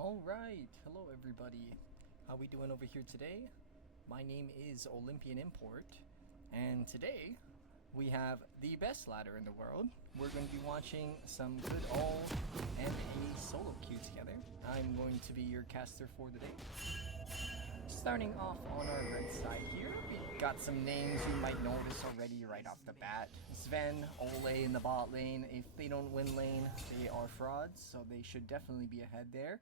Alright, hello everybody. How we doing over here today? My name is Olympian Import, and today we have the best ladder in the world. We're going to be watching some good all and a solo queue together. I'm going to be your caster for the day. Starting off on our red side here, we've got some names you might notice already right off the bat. Zven, Olleh in the bot lane. If they don't win lane, they are frauds, so they should definitely be ahead there.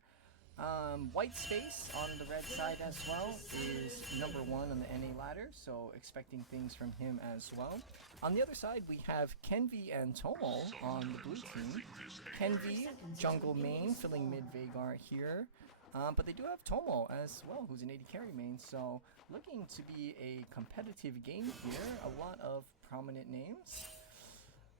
White space on the red side as well is number 1 on the NA ladder, so expecting things from him as well. On the other side, we have Kenvi and Tomo on the blue team. Kenvi, jungle main, filling mid Veigar here. But they do have Tomo as well, who's an AD carry main, so looking to be a competitive game here. A lot of prominent names.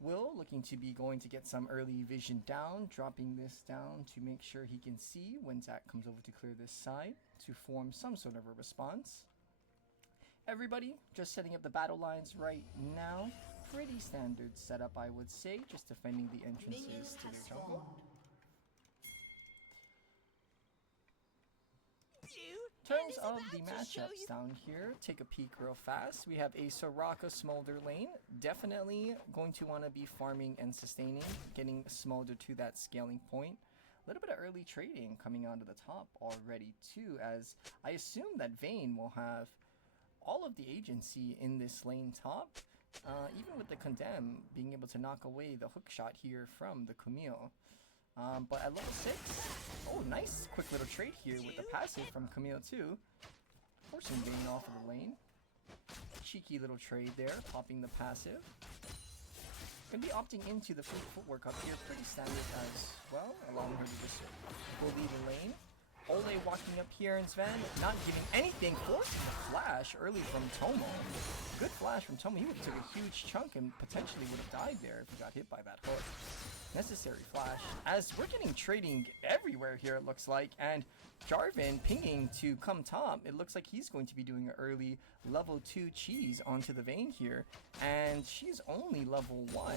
Will looking to be going to get some early vision down, dropping this down to make sure he can see when Zac comes over to clear this side to form some sort of a response. Everybody just setting up the battle lines right now. Pretty standard setup, I would say, just defending the entrances to their jungle. Terms of the matchups down here, take a peek real fast. We have a Soraka Smolder lane. Definitely going to want to be farming and sustaining, getting Smolder to that scaling point. A little bit of early trading coming onto the top already too, as I assume that Vayne will have all of the agency in this lane top. Even with the Condemn being able to knock away the hook shot here from the Camille. But at level 6, oh, nice quick little trade here with the passive from Camille too. Forcing Vayne off of the lane. Cheeky little trade there, popping the passive. Gonna be opting into the free footwork up here, pretty standard as well, allowing her to just bully the lane. Olleh walking up here, and Zven not giving anything, forcing the flash early from Tomo. Good flash from Tomo. He would have took a huge chunk and potentially would have died there if he got hit by that hook. Necessary flash, as we're getting trading everywhere here, it looks like, and Jarvan pinging to come top. It looks like he's going to be doing an early level 2 cheese onto the Vayne here, and she's only level 1.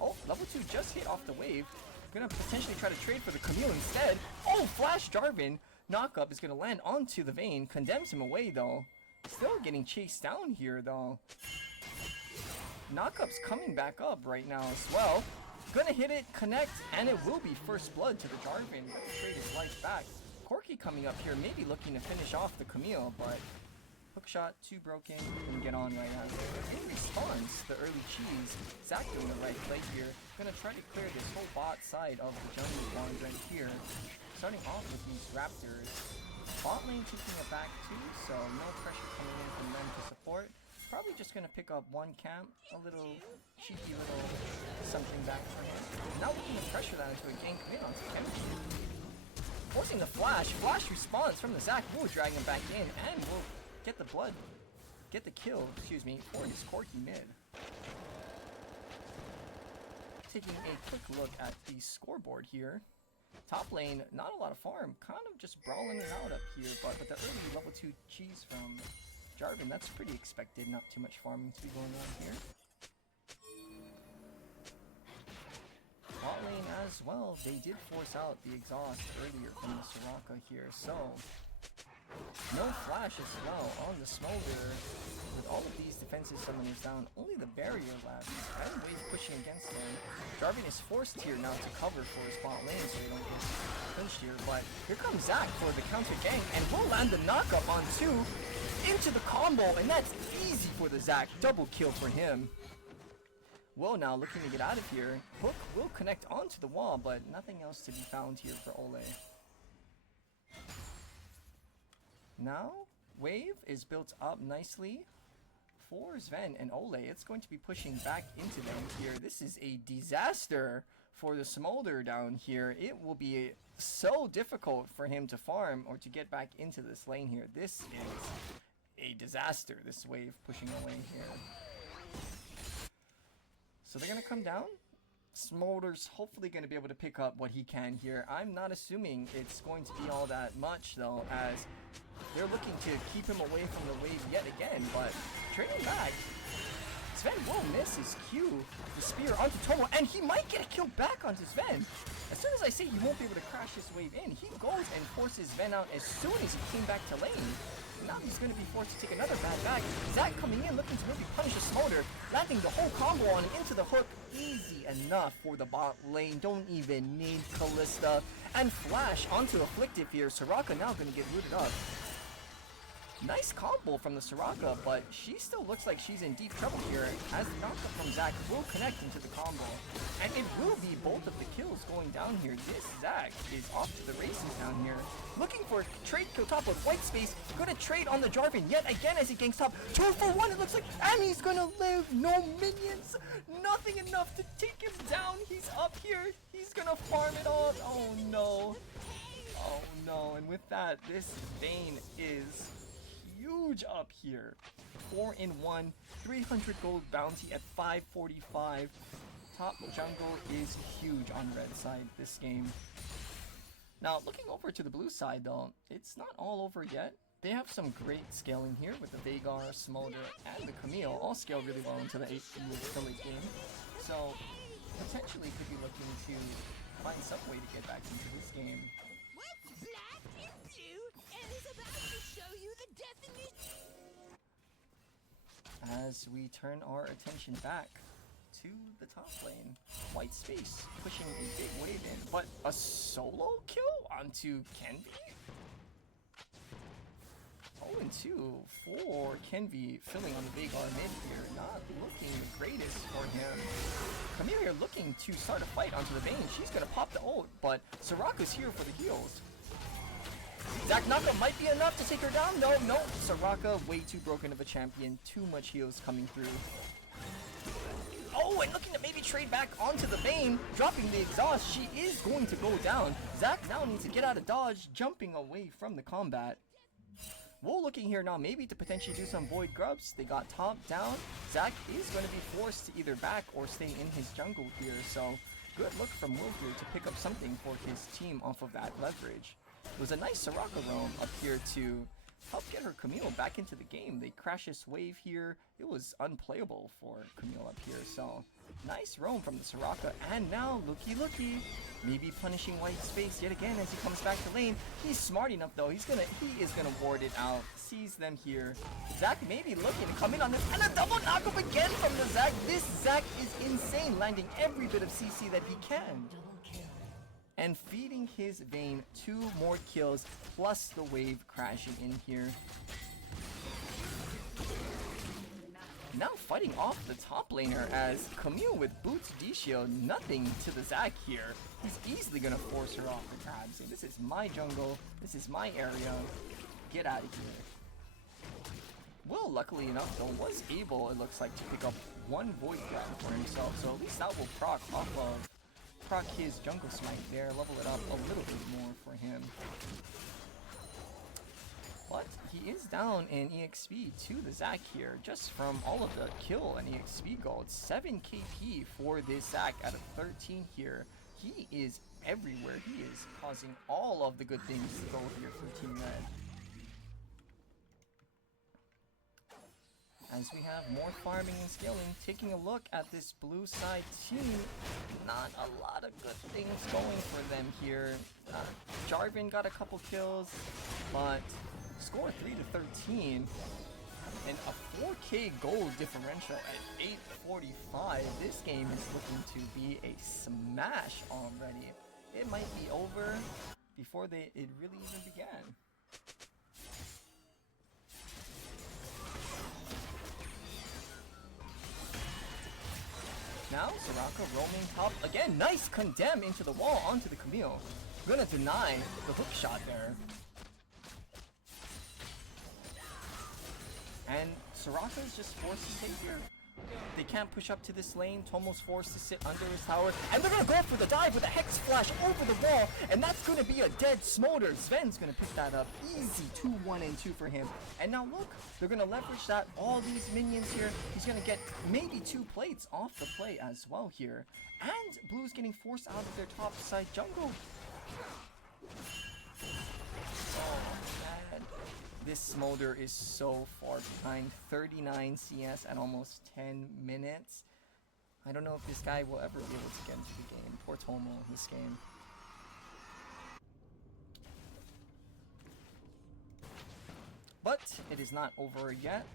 Oh, level 2 just hit off the wave. Gonna potentially try to trade for the Camille instead. Oh, flash Jarvan. Knockup is gonna land onto the Vayne, condemns him away though. Still getting chased down here though. Knockup's coming back up right now as well. Gonna hit it, connect, and it will be first blood to the Jarvan. Gonna trade his life back. Corki coming up here, maybe looking to finish off the Camille, but hook shot, too broken, and get on right now. In response, the early cheese, Zac doing the right play here. Gonna try to clear this whole bot side of the jungle one right here. Starting off with these Raptors. Bot lane taking it back too, so no pressure coming in from them to support. Probably just gonna pick up one camp, a little cheeky little something back for him. Now looking to pressure that into a gank mid onto Kenvi. Forcing the flash response from the Zac will drag him back in and will get the blood, get the kill, excuse me, for his Corki mid. Taking a quick look at the scoreboard here. Top lane, not a lot of farm, kind of just brawling it out up here, but with the early level 2 cheese from Jarvan, that's pretty expected, not too much farming to be going on here. Bot lane as well, they did force out the exhaust earlier from the Soraka here, so no flash as well on the Smolder. With all of these defensive summoners down, only the barrier left, and Wave pushing against him. Jarvan is forced here now to cover for his bot lane so they don't get clinched here, but here comes Zac for the counter gank, and will land the knockup on 2 into the combo, and that's easy for the Zac. Double kill for him. Will now looking to get out of here. Hook will connect onto the wall, but nothing else to be found here for Olleh. Now, Wave is built up nicely for Zven and Olleh. It's going to be pushing back into them here. This is a disaster for the Smolder down here. It will be so difficult for him to farm or to get back into this lane here. This is a disaster, this Wave pushing away here. So they're going to come down. Smolder's hopefully going to be able to pick up what he can here. I'm not assuming it's going to be all that much though, as they're looking to keep him away from the wave yet again, but trading back. Zven will miss his Q. The spear onto Tomo, and he might get a kill back onto Zven. As soon as I say he won't be able to crash his wave in, he goes and forces Zven out as soon as he came back to lane. Now he's going to be forced to take another bad bag. Zac coming in looking to maybe punish a Smolder, landing the whole combo on him into the hook. Easy enough for the bot lane. Don't even need Kalista. And Flash onto Afflictive here. Soraka now going to get rooted up. Nice combo from the Soraka, but she still looks like she's in deep trouble here, as the knockup from Zac will connect into the combo. And it will be both of the kills going down here. This Zac is off to the races down here. Looking for a trade kill top with white space. Gonna trade on the Jarvan yet again as he ganks top. 2 for 1 it looks like, and he's gonna live. No minions. Nothing enough to take him down. He's up here. He's gonna farm it all. Oh no. Oh no. And with that, this Vayne is huge up here. 4-in-1, 300 gold bounty at 545. Top jungle is huge on red side this game. Now looking over to the blue side though, it's not all over yet. They have some great scaling here with the Veigar, Smolder, and the Camille all scale really well into the late game. So potentially could be looking to find some way to get back into this game. What's black and blue and is about to show you the definition. As we turn our attention back to the top lane, white space pushing a big wave in, but a solo kill onto Kenvi? 0-2 for Kenvi, filling on the Veigar mid here, not looking the greatest for him. Camille here looking to start a fight onto the Vayne. She's gonna pop the ult, but Soraka's here for the heals. Zac knockup might be enough to take her down. No, no. Soraka, way too broken of a champion. Too much heals coming through. Oh, and looking to maybe trade back onto the Vayne. Dropping the exhaust. She is going to go down. Zac now needs to get out of dodge, jumping away from the combat. Woe looking here now maybe to potentially do some void grubs. They got top down. Zac is going to be forced to either back or stay in his jungle here. So good look from Woe here to pick up something for his team off of that leverage. It was a nice Soraka roam up here to help get her Camille back into the game. They crash this wave here. It was unplayable for Camille up here. So nice roam from the Soraka. And now looky looky. Maybe punishing white space yet again as he comes back to lane. He's smart enough though. He is gonna ward it out. Sees them here. Zac maybe looking to come in on this. And a double knockup again from the Zac. This Zac is insane, landing every bit of CC that he can. And feeding his Vayne 2 more kills, plus the wave crashing in here. Now fighting off the top laner as Camille with boots D-shield, nothing to the Zac here. He's easily gonna force her off the tab, saying this is my jungle, this is my area, get out of here. Will, luckily enough though, was able, it looks like, to pick up 1 void grab for himself, so at least that will proc his jungle smite there, level it up a little bit more for him. But he is down in EXP to the Zac here, just from all of the kill and EXP gold. 7 KP for this Zac out of 13 here. He is everywhere. He is causing all of the good things to go here for Team Red. As we have more farming and scaling, taking a look at this blue side team, not a lot of good things going for them here. Jarvan got a couple kills, but score 3-13 and a 4k gold differential at 845. This game is looking to be a smash already. It might be over before it really even began. Now Soraka roaming top again. Nice condemn into the wall onto the Camille. Gonna deny the hook shot there. And Soraka is just forced to stay here. They can't push up to this lane. Tomo's forced to sit under his tower. And they're gonna go for the dive with a Hex Flash over the wall. And that's gonna be a dead Smolder. Zven's gonna pick that up. Easy 2-1-2 for him. And now look, they're gonna leverage that. All these minions here. He's gonna get maybe 2 plates off the play as well here. And Blue's getting forced out of their top side jungle. Oh, man. This Smolder is so far behind. 39 CS at almost 10 minutes. I don't know if this guy will ever be able to get into the game. Poor Tomo, this game. But it is not over yet.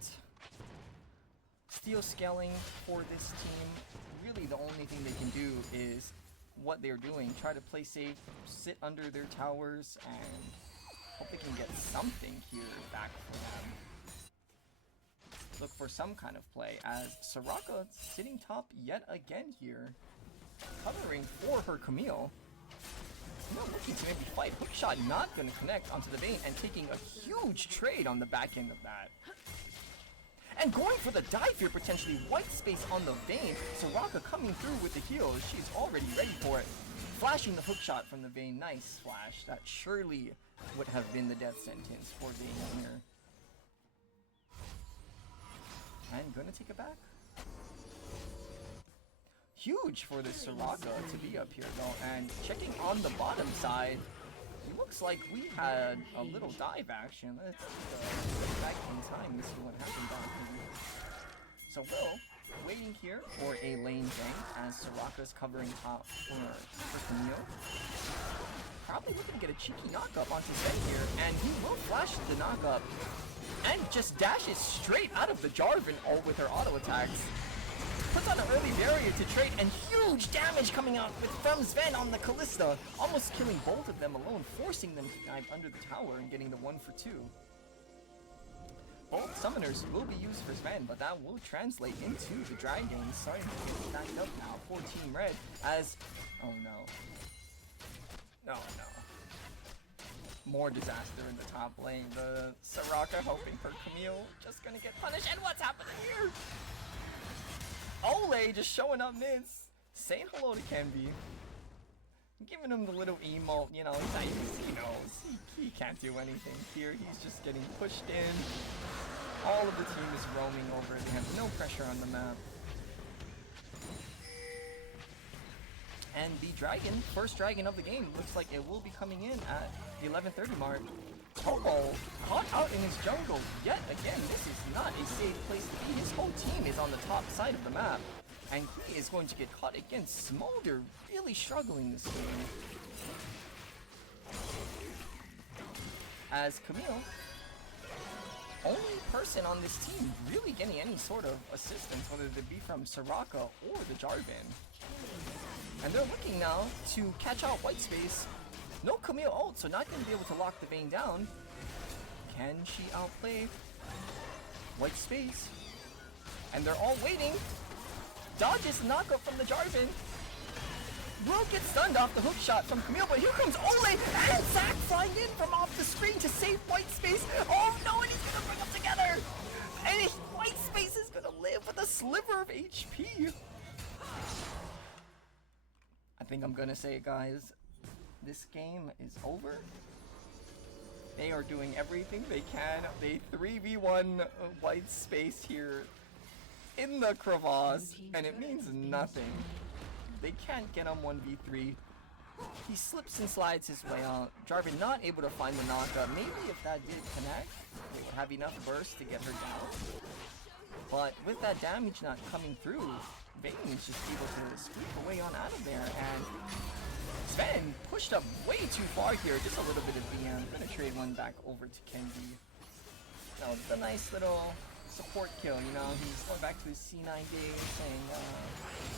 Steel scaling for this team, really the only thing they can do is what they're doing. Try to play safe, sit under their towers, and hope they can get something here back for them. Look for some kind of play as Soraka sitting top yet again here. Covering for her Camille. Camille looking to maybe fight. Hookshot not going to connect onto the Vayne and taking a huge trade on the back end of that. And going for the dive here, potentially white space on the Vayne. Soraka coming through with the heal. She's already ready for it. Flashing the hookshot from the Vayne. Nice flash. That surely would have been the death sentence for Vayne here. And gonna take it back. Huge for this Soraka to be up here though. And checking on the bottom side, it looks like we had a little dive action. Let's go back in time and see what happened down here. So Will, waiting here for a lane gank as Soraka's covering top for Camille. Probably looking to get a cheeky knockup onto Zven here, and he will flash the knockup and just dashes straight out of the Jarvan all with her auto attacks. Puts on an early barrier to trade, and huge damage coming out from Zven on the Kalista, almost killing both of them alone, forcing them to dive under the tower and getting the 1-for-2. Both summoners will be used for Zven, but that will translate into the Dragon starting to get stacked up now for Team Red as... oh no. Oh no. More disaster in the top lane. The Soraka helping for Camille, just gonna get punished, and what's happening here? Olleh just showing up mids, saying hello to Kenvi, giving him the little emote, you know, he knows, he can't do anything here, he's just getting pushed in. All of the team is roaming over, they have no pressure on the map. And the dragon, first dragon of the game, looks like it will be coming in at the 11:30 mark. Tomo caught out in his jungle yet again. This is not a safe place to be. His whole team is on the top side of the map, and he is going to get caught against Smolder, really struggling this game. As Camille, only person on this team really getting any sort of assistance, whether it be from Soraka or the Jarvan. And they're looking now to catch out white space. No Camille ult, so not going to be able to lock the Vayne down. Can she outplay white space? And they're all waiting. Dodges knockup from the Jarvan. Will get stunned off the hook shot from Camille, but here comes Olleh and Zac flying in from off the screen to save white space. Oh no, and he's going to bring them together. And white space is going to live with a sliver of HP. I think I'm going to say it, guys. This game is over. They are doing everything they can. They 3v1 white space here in the crevasse, and it means nothing. They can't get on 1v3. He slips and slides his way out. Jarvan not able to find the knockup. Maybe if that did connect, they would have enough burst to get her down. But with that damage not coming through, Vayne is just able to squeak away on out of there, and Zven pushed up way too far here, just a little bit of VM. I'm gonna trade one back over to Kenvi. You know, it's a nice little support kill, you know, he's going back to his C9 days, saying,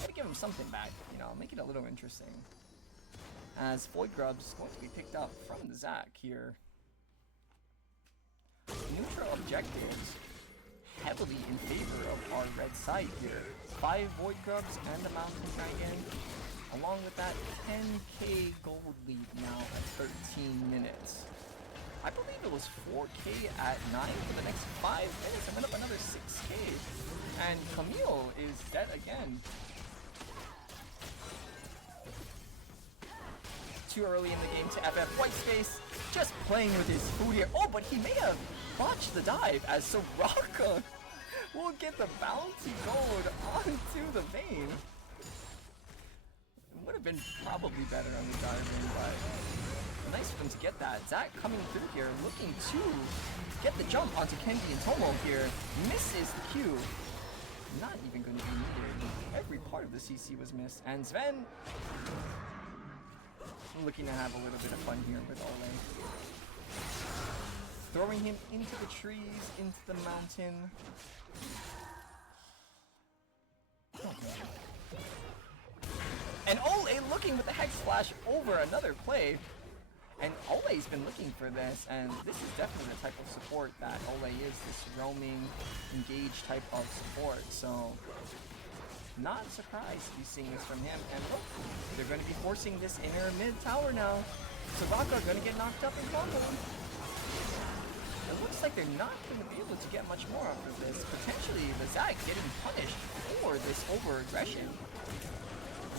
gotta give him something back, you know, make it a little interesting. As Void Grub's going to be picked up from the Zac here. Neutral objectives heavily in favor of our red side here. 5 Void Grubs and the Mountain Dragon. Along with that, 10k gold lead now at 13 minutes. I believe it was 4k at 9 for the next 5 minutes. I went up another 6k. And Camille is dead again. Too early in the game to FF white space. Just playing with his food here. Oh, but he may have botched the dive as Soraka will get the bounty gold onto the Vayne. Would have been probably better on the Jarvan, but nice for them to get that. Zac coming through here, looking to get the jump onto Kenvi and Tomo here. Misses the Q. Not even going to be needed. Every part of the CC was missed. And Zven looking to have a little bit of fun here with Olleh. throwing him into the trees, into the mountain. Okay. And Olleh looking with the Hex Splash over another play. And Olleh's been looking for this, and this is definitely the type of support that Olleh is, this roaming, engage type of support. So, not surprised to be seeing this from him. And look, they're going to be forcing this inner mid tower now. Soraka are going to get knocked up and comboed. It looks like they're not going to be able to get much more out of this. Potentially, the Zag getting punished for this over-aggression.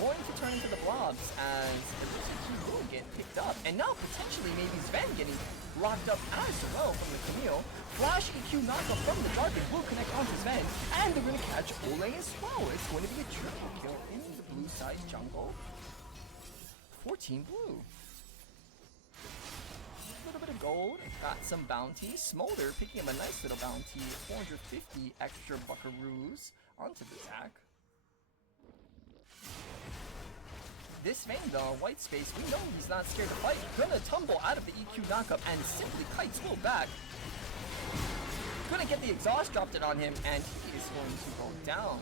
Going to turn into the blobs as it looks like he will get picked up. And now potentially maybe Zven getting locked up as well from the Camille. Flash EQ knockup from the Jarvan will connect onto Zven. And they're going to catch Olleh as well. It's going to be a triple kill in the blue side jungle. 14 blue. A little bit of gold. Got some bounty. Smolder picking up a nice little bounty. 450 extra buckaroos onto the Zag. This Zven though, white space, we know he's not scared to fight. Gonna tumble out of the EQ knockup and simply kites Will back. Gonna get the exhaust dropped it on him, and he is going to go down.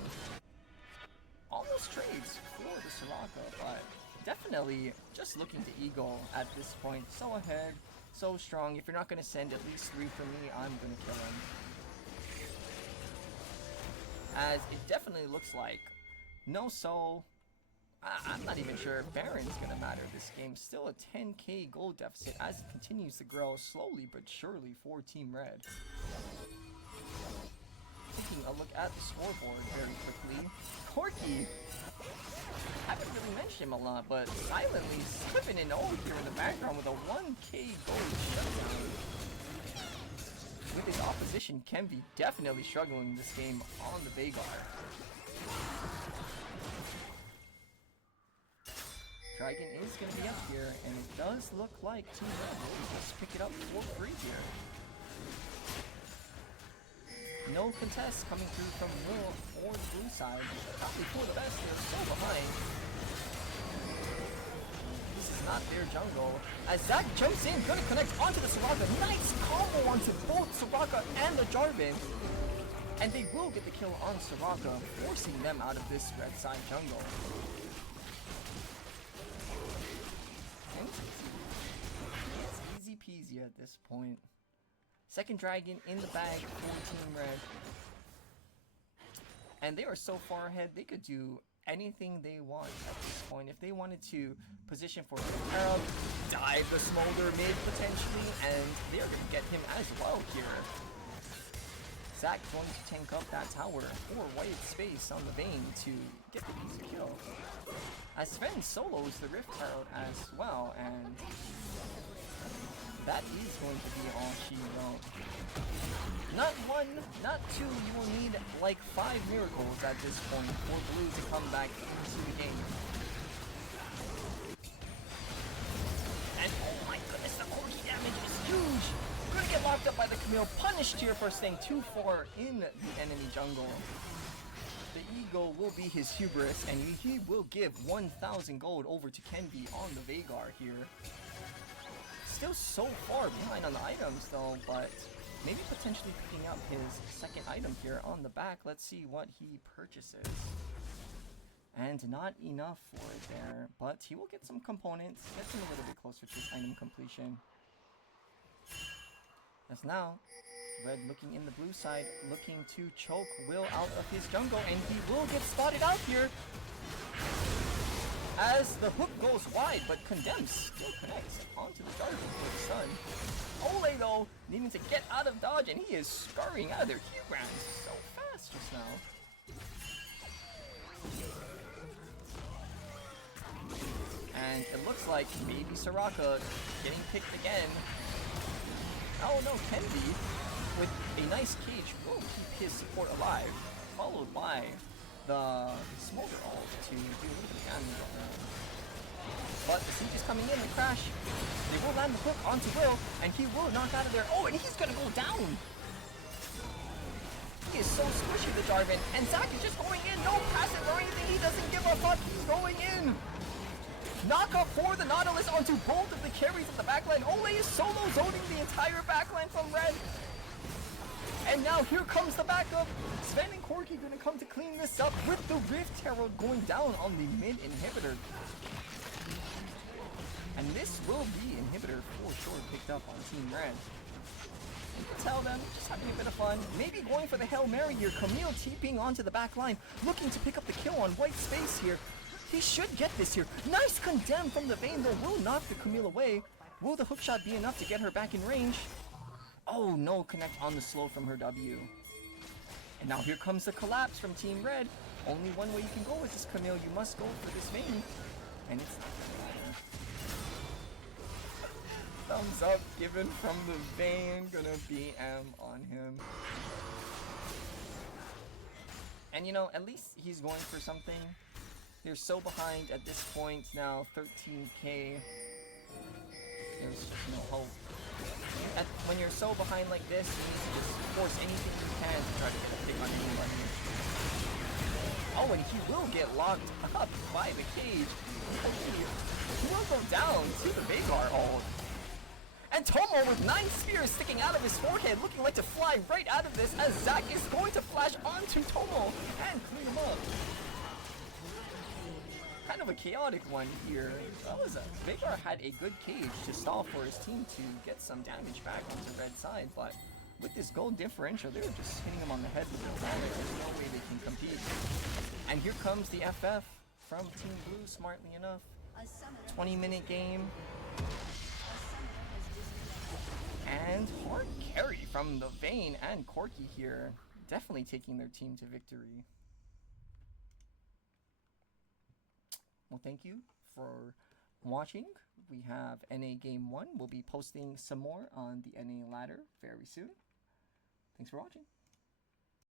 Almost trades for the Soraka, but definitely just looking to Eagle at this point. So ahead, so strong. If you're not gonna send at least 3 for me, I'm gonna kill him. As it definitely looks like no soul. I'm not even sure if Baron's gonna matter this game. Still a 10k gold deficit as it continues to grow slowly but surely for Team Red. Taking a look at the scoreboard very quickly. Corki! Haven't really mentioned him a lot, but silently slipping in O here in the background with a 1k gold shutdown. With his opposition, Kenvi definitely struggling this game on the Veigar. Dragon is going to be up here, and it does look like Team Red will just pick it up for free here. No contest coming through from Will or the blue side. Probably for the best, they're so behind. This is not their jungle. As Zach jumps in, going to connect onto the Soraka. Nice combo onto both Soraka and the Jarvan. And they will get the kill on Soraka, forcing them out of this red side jungle. It's easy peasy at this point. Second dragon in the bag for Team Red. And they are so far ahead, they could do anything they want at this point. If they wanted to position for Herald, dive the Smolder mid potentially, and they are going to get him as well here. Zach going to tank up that tower for white space on the Vayne to get the easy kill. As Zven solos the Rift Herald as well, and that is going to be all she wrote. Not 1, not 2, you will need like 5 miracles at this point for blue to come back into the game. And oh my goodness, the Corki damage is huge! Gonna get locked up by the Camille, punished here for staying too far in the enemy jungle. The ego will be his hubris, and he will give 1,000 gold over to Kenvi on the Veigar here. Still so far behind on the items though, but maybe potentially picking up his second item here on the back. Let's see what he purchases. And not enough for it there, but he will get some components, gets him a little bit closer to his item completion. As now, Red looking in the blue side, looking to choke Will out of his jungle, and he will get spotted out here. As the hook goes wide, but Condemns still connects onto the Jarvan for the stun. Olleh though, needing to get out of dodge, and he is scurrying out of there. He ran so fast just now. And it looks like maybe Soraka getting picked again. Oh no, Kenvi with a nice cage will keep his support alive, followed by the Smolder ult to do a little bit of damage on that. But the siege is coming in, the crash. They will land the hook onto Will, and he will knock out of there. Oh, and he's gonna go down! He is so squishy, the Jarvan, and Zach is just going in, no passive or anything, he doesn't give a fuck, he's going in! Knockup for the Nautilus onto both of the carries of the backline. Olleh is solo zoning the entire backline from red. And now here comes the backup. Zven and Corki gonna come to clean this up with the Rift Herald going down on the mid inhibitor. And this will be inhibitor for sure picked up on Team Red. You can tell them just having a bit of fun. Maybe going for the Hail Mary here. Camille TPing onto the back line, looking to pick up the kill on white space here. He should get this here. Nice condemn from the Vayne though. Will knock the Camille away. Will the hookshot be enough to get her back in range? Oh no, connect on the slow from her W. And now here comes the collapse from Team Red. Only one way you can go with this Camille. You must go for this Vayne. And it's not gonna matter. Thumbs up given from the Vayne. Gonna be M on him. And you know, at least he's going for something. They're so behind at this point now, 13k. There's no hope. When you're so behind like this, you need to just force anything you can to try to get a pick on anybody. Oh, and he will get locked up by the cage. He will go down to the Veigar ult. And Tomo with 9 spears sticking out of his forehead, looking like to fly right out of this as Zac is going to flash onto Tomo and clean him up. Kind of a chaotic one here. That was Veigar had a good cage to stall for his team to get some damage back on the red side, but with this gold differential, they were just hitting him on the head with their damage. There's no way they can compete. And here comes the FF from Team Blue, smartly enough. 20-minute game. And hard carry from the Vayne and Corki here. Definitely taking their team to victory. Well, thank you for watching. We have NA Game 1. We'll be posting some more on the NA ladder very soon. Thanks for watching.